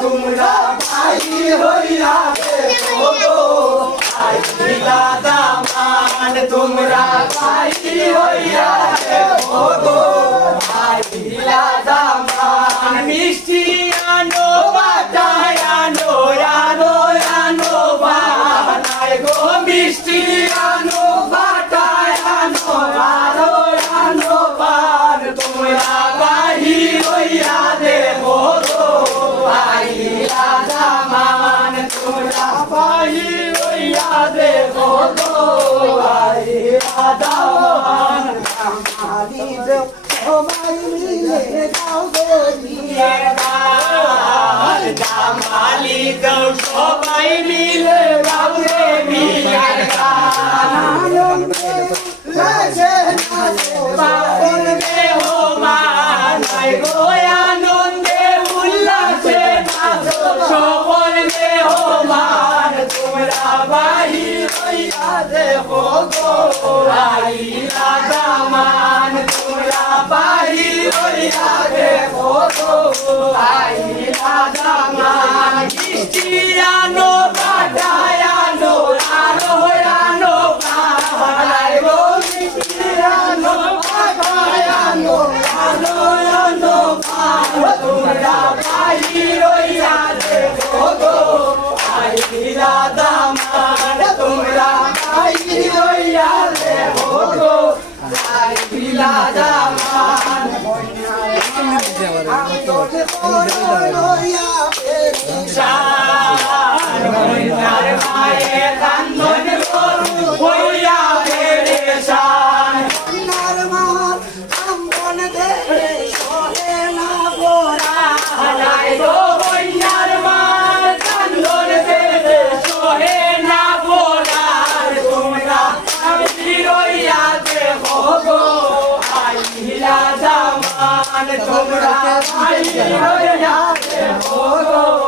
তোমরা ভাই হইয়া দামান তোমরা ভাই হইয়া দামান মিষ্টি আনো বাটায় আনো আনো আনো বানায় গো মিষ্টি আনো বাটায় আনো আনো আনো বান তোমরা ভাই হইয়া দেবো দামান তোমরা ভাই হইয়া দেবো দামান সবাই মিলে গাও গরিয়ে গান জামালি দাও সবাই মিলে গাও রে মিয়ার গান আনন্দে লাজে নাচো বাবন দেহ মানাই গো আনন্দে উল্লাসে নাচো সকল দেহ মান তোমরা বাহি হইয়া দেবো গো আইলা দামান তোমরা বাহি হইয়া দেবো গো আইলা দামান মিষ্টি আনো বাটায় আনো আনো আনো বানাই গো মিষ্টি আনো বাটায় আনো আনো আনো তোমরা বাহি হইয়া দেবো গো আইলা দামান তোমরা বাহি হইয়া দেবো গো আইলা দামান মইনার মায়ে কান্দন গরু হইয়া পেরেশান মইনার মার কান্দন দেখে সহে না গোরা হালাই গো মইনার মার কান্দন দেখে সহে না গোরা তোমরা আমি রইয়া দেবো গো আইলা দামান তোমরা আই হইয়া দেবো গো